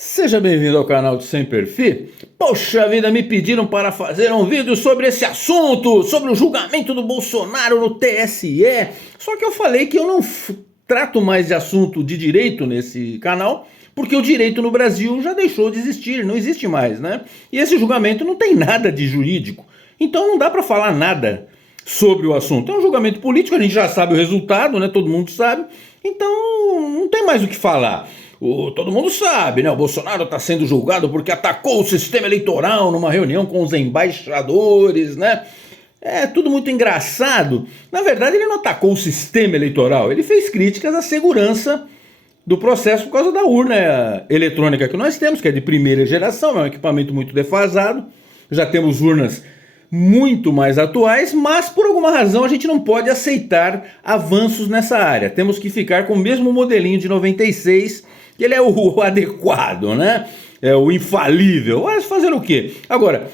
Seja bem-vindo ao canal do Sem Perfil. Poxa vida, me pediram para fazer um vídeo sobre esse assunto, sobre o julgamento do Bolsonaro no TSE. Só que eu falei que eu não trato mais de assunto de direito nesse canal, porque o direito no Brasil já deixou de existir, não existe mais, né? E esse julgamento não tem nada de jurídico, então não dá para falar nada sobre o assunto. É um julgamento político, a gente já sabe o resultado, né? Todo mundo sabe, então não tem mais o que falar. Todo mundo sabe, né? O Bolsonaro está sendo julgado porque atacou o sistema eleitoral numa reunião com os embaixadores, né? É tudo muito engraçado. Na verdade, ele não atacou o sistema eleitoral, ele fez críticas à segurança do processo por causa da urna eletrônica que nós temos, que é de primeira geração, é um equipamento muito defasado. Já temos urnas muito mais atuais, mas por alguma razão a gente não pode aceitar avanços nessa área. Temos que ficar com o mesmo modelinho de 96, que ele é o adequado, né? É o infalível. Mas fazer o quê? Agora,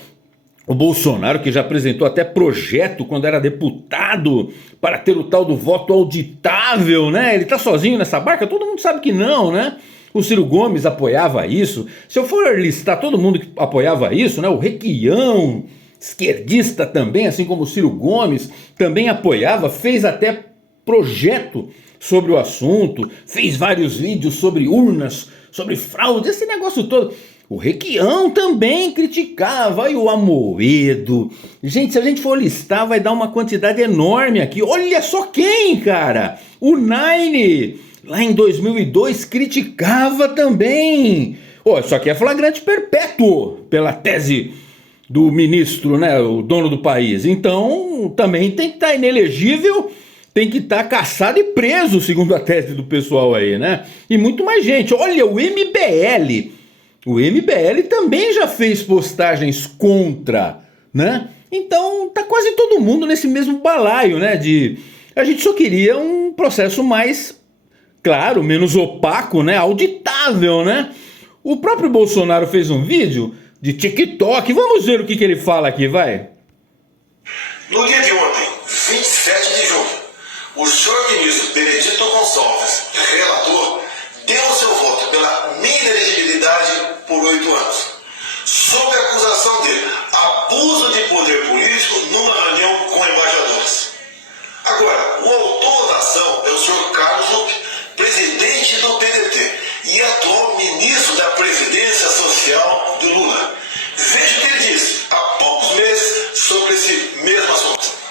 o Bolsonaro, que já apresentou até projeto quando era deputado para ter o tal do voto auditável, né? Ele tá sozinho nessa barca? Todo mundo sabe que não, né? O Ciro Gomes apoiava isso. Se eu for listar todo mundo que apoiava isso, né? O Requião, esquerdista também, assim como o Ciro Gomes, também apoiava, fez até projeto sobre o assunto, fez vários vídeos sobre urnas, sobre fraude, esse negócio todo. O Requião também criticava, e o Amoedo. Gente, se a gente for listar, vai dar uma quantidade enorme aqui. Olha só quem, cara! O Nine, lá em 2002, criticava também. Oh, isso aqui é flagrante perpétuo, pela tese do ministro, né, o dono do país. Então, também tem que estar inelegível, tem que estar caçado e preso, segundo a tese do pessoal aí, né? E muito mais gente. Olha, o MBL. O MBL também já fez postagens contra, né? Então, tá quase todo mundo nesse mesmo balaio, né? A gente só queria um processo mais, claro, menos opaco, né? Auditável, né? O próprio Bolsonaro fez um vídeo de TikTok. Vamos ver o que ele fala aqui, vai. No dia de ontem, 27 de junho, o senhor ministro Benedito Gonçalves, relator, deu o seu voto pela minha inelegibilidade por 8 anos, sob a acusação de abuso de poder político numa reunião com embaixadores. Agora, o autor da ação é o senhor Carlos Lupe, presidente do PDT e atual ministro da Previdência Social do Lula. Veja o que ele disse há poucos meses sobre esse mesmo assunto.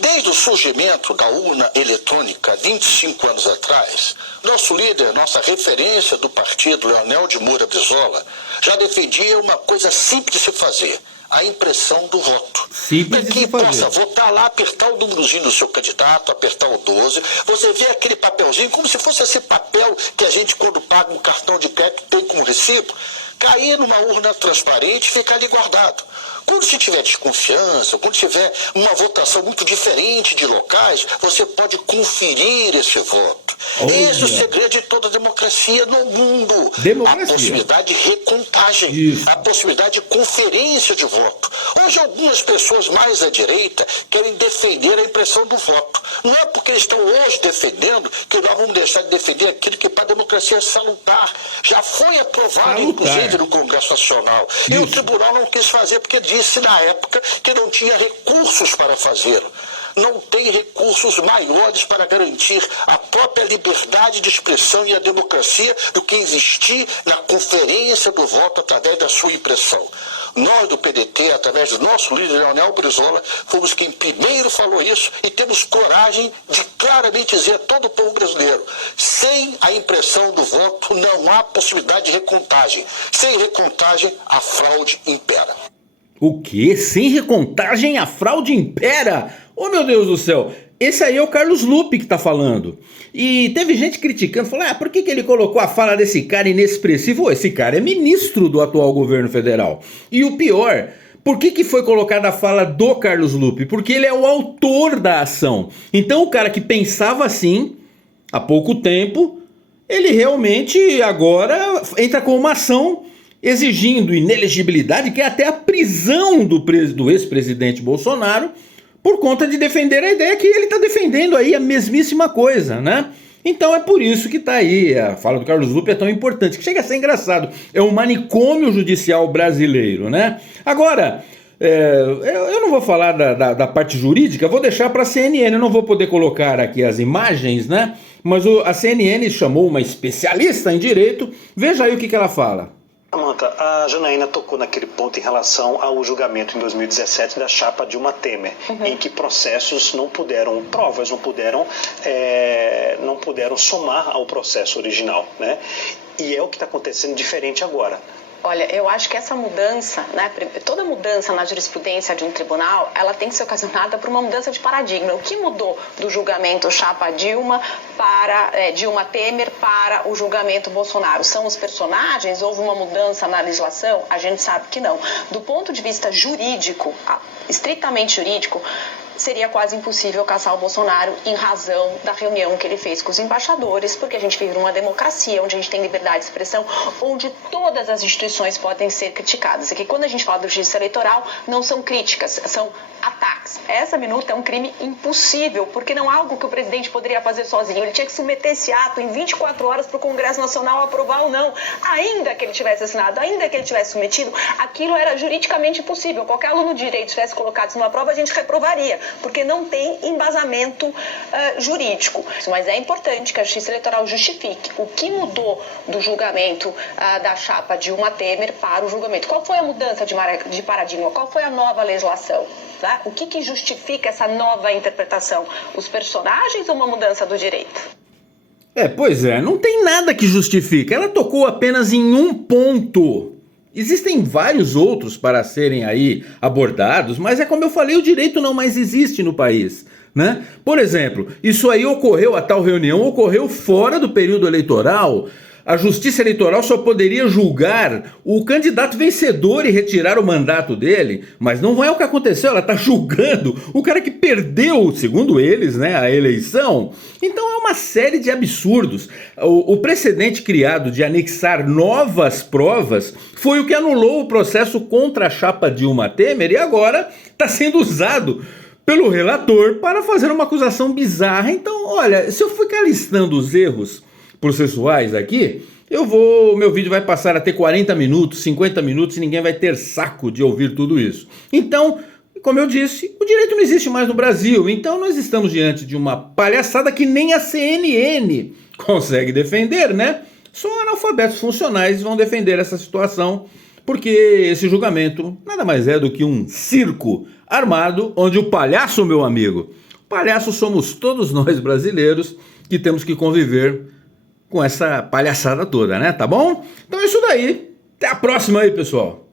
Desde o surgimento da urna eletrônica 25 anos atrás, nosso líder, nossa referência do partido, Leonel de Moura Brizola, já defendia uma coisa simples de se fazer: a impressão do voto. Simples de se fazer. Possa votar lá, apertar o númerozinho do seu candidato, apertar o 12, você vê aquele papelzinho, como se fosse esse papel que a gente, quando paga um cartão de crédito, tem como recibo, cair numa urna transparente e ficar ali guardado. Quando se tiver desconfiança, quando tiver uma votação muito diferente de locais, você pode conferir esse voto. Esse é o segredo de toda democracia no mundo. Democracia. A possibilidade de recontagem, Isso. a possibilidade de conferência de voto. Hoje algumas pessoas mais à direita querem defender a impressão do voto. Não é porque eles estão hoje defendendo que nós vamos deixar de defender aquilo que para a democracia é salutar. Já foi aprovado, inclusive, no Congresso Nacional. Isso. E o tribunal não quis fazer porque disse na época que não tinha recursos para fazê-lo. Não tem recursos maiores para garantir a própria liberdade de expressão e a democracia do que investir na conferência do voto através da sua impressão. Nós do PDT, através do nosso líder Leonel Brizola, fomos quem primeiro falou isso e temos coragem de claramente dizer a todo o povo brasileiro: sem a impressão do voto não há possibilidade de recontagem. Sem recontagem, a fraude impera. O quê? Sem recontagem a fraude impera? Oh, meu Deus do céu! Esse aí é o Carlos Lupe que tá falando. E teve gente criticando, falando: por que ele colocou a fala desse cara inexpressivo? Esse cara é ministro do atual governo federal. E o pior, por que foi colocada a fala do Carlos Lupe? Porque ele é o autor da ação. Então o cara que pensava assim, há pouco tempo, ele realmente agora entra com uma ação exigindo inelegibilidade, que é até a prisão do ex-presidente Bolsonaro, por conta de defender a ideia que ele está defendendo aí, a mesmíssima coisa, né? Então é por isso que tá aí, a fala do Carlos Lupe é tão importante, que chega a ser engraçado. É um manicômio judicial brasileiro, né? Agora, eu não vou falar da parte jurídica, vou deixar para a CNN, eu não vou poder colocar aqui as imagens, né? Mas a CNN chamou uma especialista em direito, veja aí o que ela fala. Samantha, a Janaína tocou naquele ponto em relação ao julgamento em 2017 da chapa Dilma Temer, em que processos provas não puderam somar ao processo original, né? E é o que está acontecendo diferente agora. Olha, eu acho que essa mudança, né, toda mudança na jurisprudência de um tribunal, ela tem que ser ocasionada por uma mudança de paradigma. O que mudou do julgamento chapa Dilma Dilma Temer para o julgamento Bolsonaro? São os personagens? Houve uma mudança na legislação? A gente sabe que não. Do ponto de vista jurídico, estritamente jurídico, seria quase impossível caçar o Bolsonaro em razão da reunião que ele fez com os embaixadores, porque a gente vive numa democracia onde a gente tem liberdade de expressão, onde todas as instituições podem ser criticadas. E que quando a gente fala da justiça eleitoral, não são críticas, são ataques. Essa minuta é um crime impossível, porque não é algo que o presidente poderia fazer sozinho. Ele tinha que submeter esse ato em 24 horas para o Congresso Nacional aprovar ou não. Ainda que ele tivesse assinado, ainda que ele tivesse submetido, aquilo era juridicamente impossível. Qualquer aluno de direito tivesse colocado isso numa prova, a gente reprovaria, porque não tem embasamento jurídico. Mas é importante que a Justiça Eleitoral justifique o que mudou do julgamento da chapa Dilma Temer para o julgamento. Qual foi a mudança de paradigma? Qual foi a nova legislação? Tá? O que justifica essa nova interpretação? Os personagens ou uma mudança do direito? Pois é, não tem nada que justifica. Ela tocou apenas em um ponto. Existem vários outros para serem aí abordados, mas é como eu falei, o direito não mais existe no país, né? Por exemplo, isso aí ocorreu, a tal reunião ocorreu fora do período eleitoral. A Justiça Eleitoral só poderia julgar o candidato vencedor e retirar o mandato dele, mas não é o que aconteceu, ela está julgando o cara que perdeu, segundo eles, né, a eleição. Então é uma série de absurdos. O precedente criado de anexar novas provas foi o que anulou o processo contra a chapa Dilma Temer e agora está sendo usado pelo relator para fazer uma acusação bizarra. Então, olha, se eu ficar listando os erros processuais aqui, meu vídeo vai passar a ter 40 minutos, 50 minutos e ninguém vai ter saco de ouvir tudo isso. Então, como eu disse, o direito não existe mais no Brasil, então nós estamos diante de uma palhaçada que nem a CNN consegue defender, né? Só analfabetos funcionais vão defender essa situação, porque esse julgamento nada mais é do que um circo armado, onde o palhaço, meu amigo, palhaço somos todos nós brasileiros que temos que conviver com essa palhaçada toda, né? Tá bom? Então é isso daí. Até a próxima aí, pessoal.